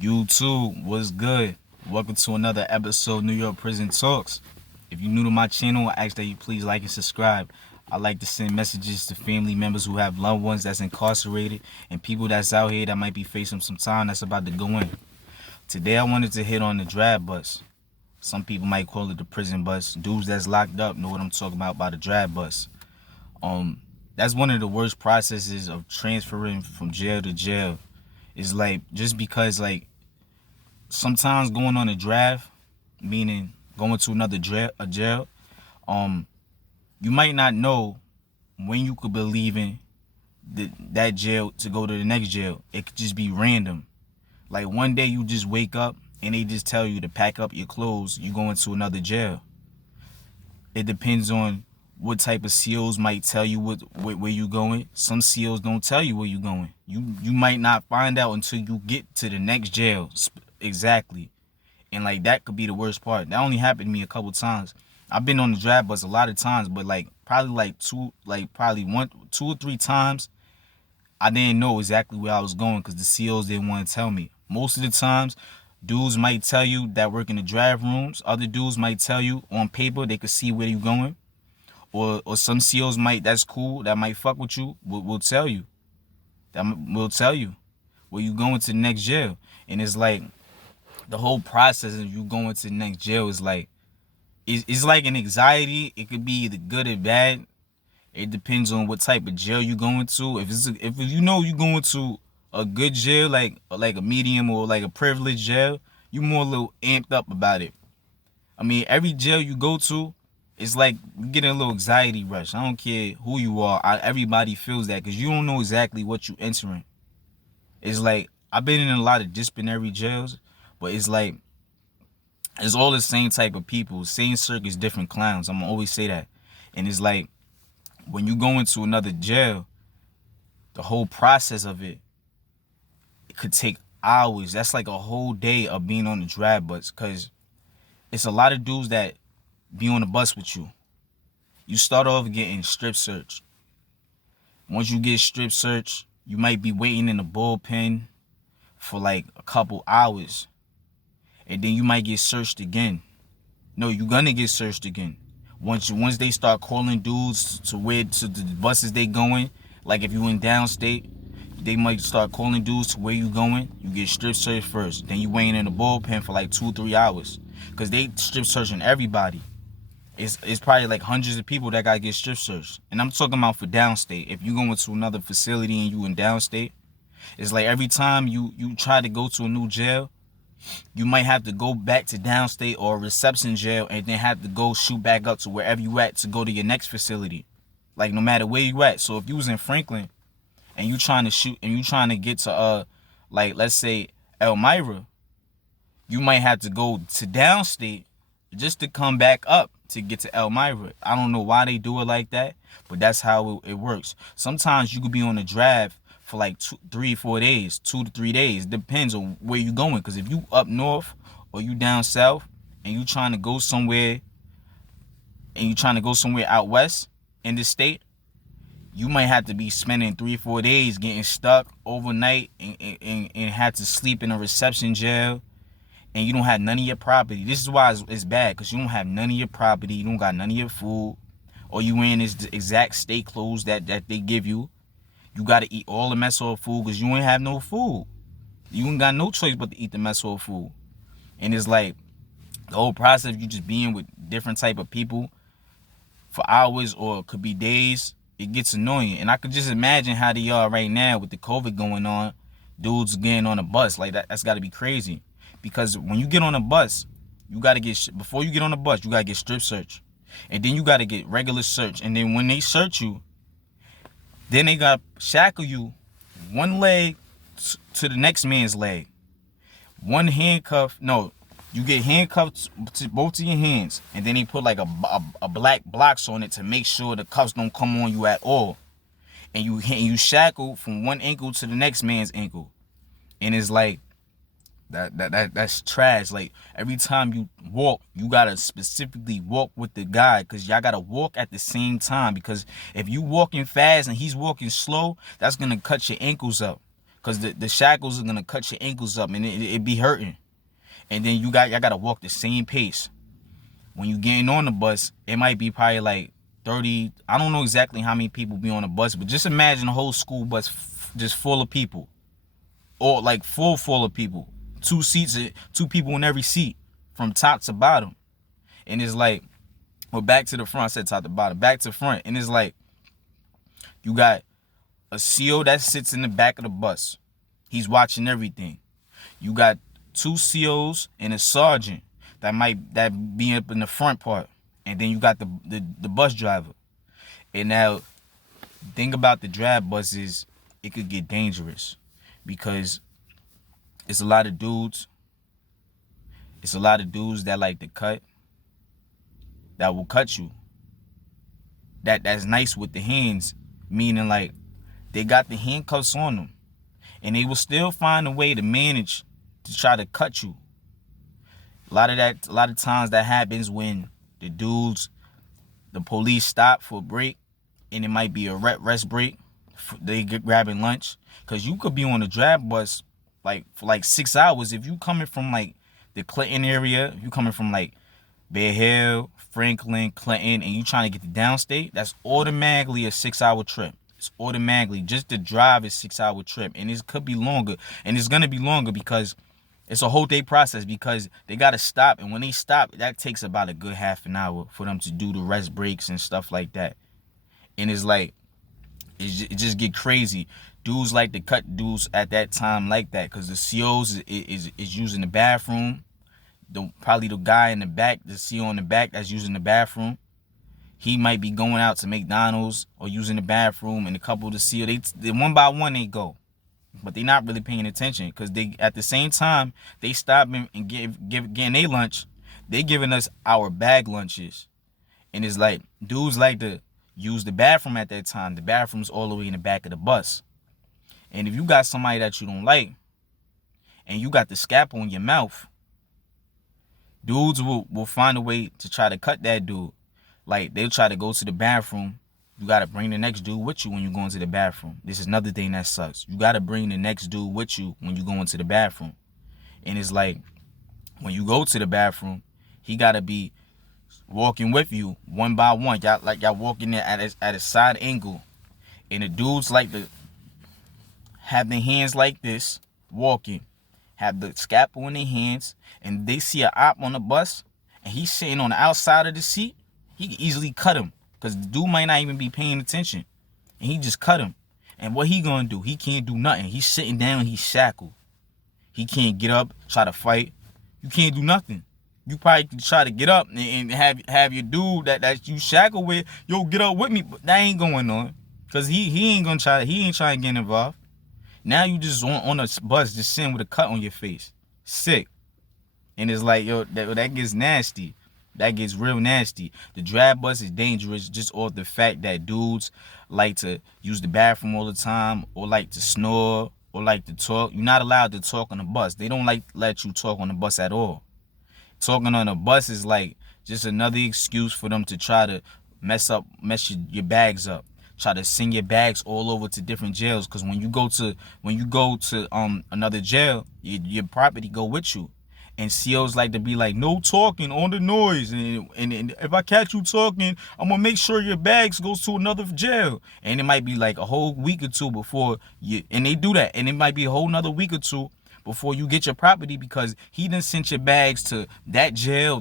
YouTube, what's good? Welcome to another episode of New York Prison Talks. If you're new to my channel, I ask that you please like and subscribe. I like to send messages to family members who have loved ones that's incarcerated and people that's out here that might be facing some time that's about to go in. Today I wanted to hit on the drag bus. Some people might call it the prison bus. Dudes that's locked up know what I'm talking about by the drag bus. That's one of the worst processes of transferring from jail to jail. It's like just because sometimes going on a draft, meaning going to another jail, you might not know when you could be leaving that jail to go to the next jail. It could just be random. Like one day you just wake up and they just tell you to pack up your clothes, you go into another jail. It depends on what type of c.o.s might tell you where you going. Some c.o.s don't tell you where you going. You might not find out until you get to the next jail exactly. And like that could be the worst part. That only happened to me a couple times. I've been on the draft bus a lot of times, but probably two or three times I didn't know exactly where I was going because the c.o.s didn't want to tell me. Most of the times, dudes might tell you that work in the draft rooms. Other dudes might tell you on paper they could see where you going. Or some c.o.s that's cool, that might fuck with you, will tell you. That will tell you where you going to the next jail. And it's like the whole process of you going to the next jail is like, it's like an anxiety. It could be either good or bad. It depends on what type of jail you going to. If you know you going to a good jail, like a medium or like a privileged jail, you more a little amped up about it. I mean, every jail you go to, it's like you get a little anxiety rush. I don't care who you are. Everybody feels that because you don't know exactly what you entering. It's like, I've been in a lot of disciplinary jails, but it's like, it's all the same type of people. Same circus, different clowns. I'm going to always say that. And it's like, when you go into another jail, the whole process of it could take hours. That's like a whole day of being on the drag bus because it's a lot of dudes that be on the bus with you. You start off getting strip searched. Once you get strip searched, you might be waiting in the bullpen for like a couple hours. And then you might get searched again. No, you're gonna get searched again. Once they start calling dudes to the buses they going, like if you in downstate, they might start calling dudes to where you going. You get strip searched first. Then you waiting in the bullpen for like 2-3 hours. Cause they strip searching everybody. It's probably like hundreds of people that gotta get strip searched. And I'm talking about for downstate. If you go into another facility and you in downstate, it's like every time you try to go to a new jail, you might have to go back to downstate or a reception jail and then have to go shoot back up to wherever you at to go to your next facility. Like no matter where you at. So if you was in Franklin and you trying to shoot and you trying to get to like let's say Elmira, you might have to go to downstate just to come back up to get to Elmira. I don't know why they do it like that, but that's how it works. Sometimes you could be on a draft for like 3-4 days, 2 to 3 days. Depends on where you going. Because if you up north or you down south and you trying to go somewhere out west in the state, you might have to be spending 3-4 days getting stuck overnight and have to sleep in a reception jail. And you don't have none of your property. This is why it's bad, because you don't have none of your property. You don't got none of your food. All you in is the exact state clothes that they give you. You got to eat all the mess hall food because you ain't have no food. You ain't got no choice but to eat the mess hall food. And it's like the whole process of you just being with different type of people for hours or it could be days, it gets annoying. And I could just imagine how they are right now with the COVID going on. Dudes getting on a bus. Like that's got to be crazy. Because when you get on a bus, you got to before you get on the bus, you got to get strip search. And then you got to get regular search. And then when they search you, then they got to shackle you one leg to the next man's leg. One handcuff, no, you get handcuffed to both of your hands. And then they put like a black blocks on it to make sure the cuffs don't come on you at all. And you shackle from one ankle to the next man's ankle. And it's like, that's trash. Like every time you walk, you gotta specifically walk with the guy because y'all gotta walk at the same time. Because if you walking fast and he's walking slow, that's gonna cut your ankles up. Cause the shackles are gonna cut your ankles up and it be hurting. And then y'all gotta walk the same pace. When you getting on the bus, it might be probably like 30. I don't know exactly how many people be on the bus, but just imagine a whole school bus just full of people, or like full of people. 2 seats, 2 people in every seat, from top to bottom. And it's like, well, back to the front. I said top to bottom. Back to front, and it's like you got a CO that sits in the back of the bus. He's watching everything. You got 2 COs and a sergeant that be up in the front part, and then you got the bus driver. And now, thing about the drab bus is it could get dangerous because it's a lot of dudes. It's a lot of dudes that like to cut, that will cut you. That's nice with the hands, meaning like they got the handcuffs on them, and they will still find a way to manage to try to cut you. A lot of times that happens when the police stop for a break, and it might be a rest break. They get grabbing lunch, cause you could be on a drab bus like for like 6 hours if you coming from like the Clinton area. If you coming from like Bear Hill, Franklin, Clinton, and you trying to get to downstate, that's automatically a 6-hour trip. It's automatically, just the drive is 6-hour trip, and it could be longer, and it's gonna be longer because it's a whole day process, because they gotta stop, and when they stop, that takes about a good half an hour for them to do the rest breaks and stuff like that. And it's like it just get crazy. Dudes like to cut dudes at that time like that, because the COs is using the bathroom. Probably the guy in the back, the CO in the back that's using the bathroom, he might be going out to McDonald's or using the bathroom, and a couple of the CO, they one by one they go, but they not really paying attention, because they at the same time they stop and getting their lunch, they giving us our bag lunches. And it's like dudes like to use the bathroom at that time. The bathroom's all the way in the back of the bus, and if you got somebody that you don't like and you got the scalpel in your mouth, dudes will find a way to try to cut that dude. Like, they'll try to go to the bathroom. You got to bring the next dude with you when you go into the bathroom. This is another thing that sucks. You got to bring the next dude with you when you go into the bathroom. And it's like, when you go to the bathroom, he got to be walking with you one by one. Y'all walking there at a side angle. And the dudes like to have their hands like this, walking, have the scalpel in their hands, and they see an op on the bus, and he's sitting on the outside of the seat, he can easily cut him, because the dude might not even be paying attention, and he just cut him. And what he gonna do? He can't do nothing. He's sitting down, he's shackled. He can't get up, try to fight. You can't do nothing. You probably can try to get up and have your dude that you shackle with, yo, get up with me, but that ain't going on, because he ain't trying to get involved. Now you just on a bus just sitting with a cut on your face. Sick. And it's like, yo, that gets nasty. That gets real nasty. The drab bus is dangerous just off the fact that dudes like to use the bathroom all the time, or like to snore, or like to talk. You're not allowed to talk on the bus. They don't like let you talk on the bus at all. Talking on a bus is like just another excuse for them to try to mess your bags up. Try to send your bags all over to different jails, because when you go to another jail, your property go with you. And COs like to be like, no talking on the noise, and if I catch you talking, I'm gonna make sure your bags goes to another jail. And it might be like a whole week or two before you, and they do that, and it might be a whole nother week or two before you get your property, because he done sent your bags to that jail,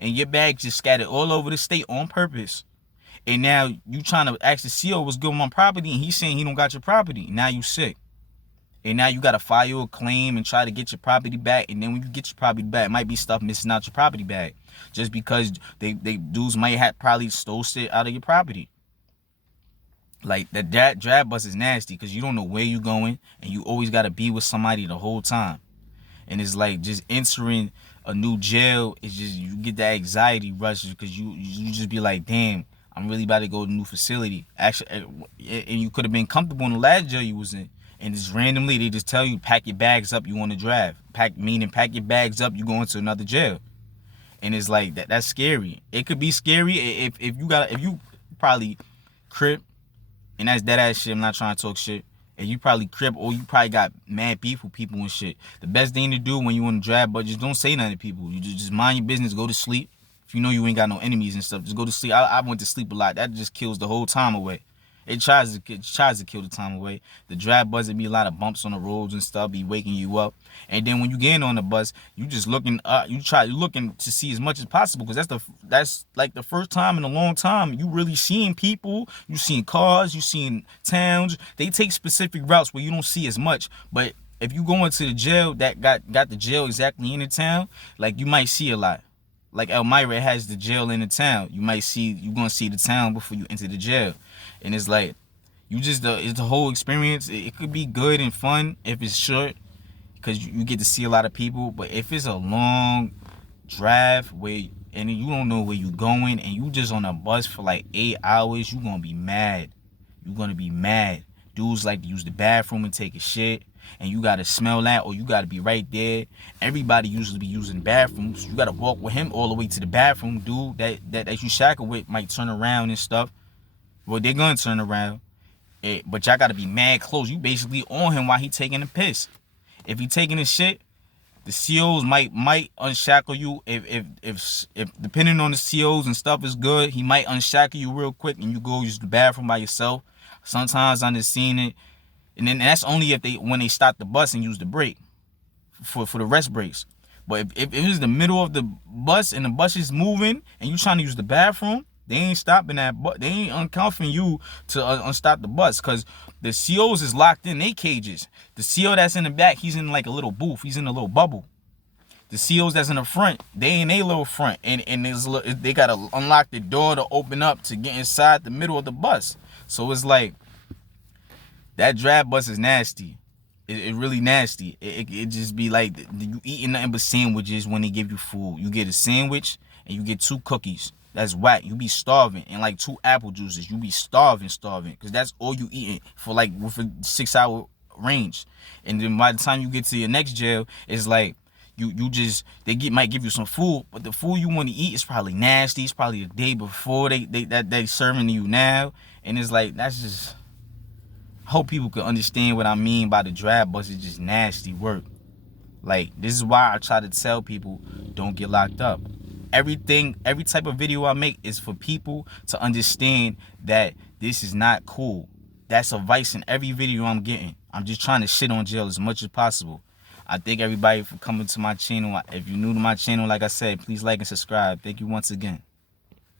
and your bags just scattered all over the state on purpose. And now you trying to ask the CO what's good with my property, and he's saying he don't got your property. Now you sick. And now you got to file a claim and try to get your property back. And then when you get your property back, it might be stuff missing out your property bag, just because they dudes might have probably stole shit out of your property. Like, that drab bus is nasty, because you don't know where you going, and you always got to be with somebody the whole time. And it's like, just entering a new jail, it's just, you get that anxiety rush, because you just be like, damn, I'm really about to go to a new facility. Actually, and you could have been comfortable in the last jail you was in, and just randomly they just tell you, pack your bags up, you want to drive. Pack your bags up, you go into another jail. And it's like that's scary. It could be scary if you probably crip, and that's dead ass shit. I'm not trying to talk shit. and you probably crip, or you probably got mad beef with people and shit. The best thing to do when you on the draft budget, don't say nothing to people. You just mind your business, go to sleep. If you know you ain't got no enemies and stuff, just go to sleep. I went to sleep a lot. That just kills the whole time away. It tries to kill the time away. The draft bus, it be a lot of bumps on the roads and stuff, be waking you up. And then when you get on the bus, you just looking up. You looking to see as much as possible, because that's like the first time in a long time you really seeing people. You seeing cars. You seeing towns. They take specific routes where you don't see as much. But if you go into the jail that got the jail exactly in the town, like you might see a lot. Like Elmira has the jail in the town. You gonna see the town before you enter the jail. And it's like, it's the whole experience. It could be good and fun if it's short, because you get to see a lot of people. But if it's a long drive and you don't know where you going, and you just on a bus for like 8 hours, you gonna be mad. You're gonna be mad. Dudes like to use the bathroom and take a shit, and you gotta smell that, or you gotta be right there. Everybody usually be using bathrooms. You gotta walk with him all the way to the bathroom. Dude that you shackle with might turn around and stuff. Well, they're gonna turn around. But y'all gotta be mad close. You basically on him while he taking a piss. If he taking a shit, the c.o.s might unshackle you. If depending on the c.o.s and stuff is good, he might unshackle you real quick and you go use the bathroom by yourself. Sometimes I done seen it. And then that's only when they stop the bus and use the brake for the rest breaks. But if it was the middle of the bus and the bus is moving and you trying to use the bathroom, they ain't stopping that. But they ain't uncuffing you to unstop the bus, because the c.o.s is locked in they cages. The c.o. that's in the back, he's in like a little booth. He's in a little bubble. The c.o.s that's in the front, they in a little front, and they gotta unlock the door to open up to get inside the middle of the bus. So it's like, that draft bus is nasty. It really nasty. It just be like you eating nothing but sandwiches when they give you food. You get a sandwich and you get 2 cookies. That's whack. You be starving, and like 2 apple juices. You be starving, because that's all you eating for like with a 6-hour range. And then by the time you get to your next jail, it's like might give you some food, but the food you want to eat is probably nasty. It's probably the day before they serving you now, and it's like, that's just. I hope people can understand what I mean by the draft bus is just nasty work. Like, this is why I try to tell people, don't get locked up. Every type of video I make is for people to understand that this is not cool. That's a vice in every video I'm getting. I'm just trying to shit on jail as much as possible. I thank everybody for coming to my channel. If you're new to my channel, like I said, please like and subscribe. Thank you once again.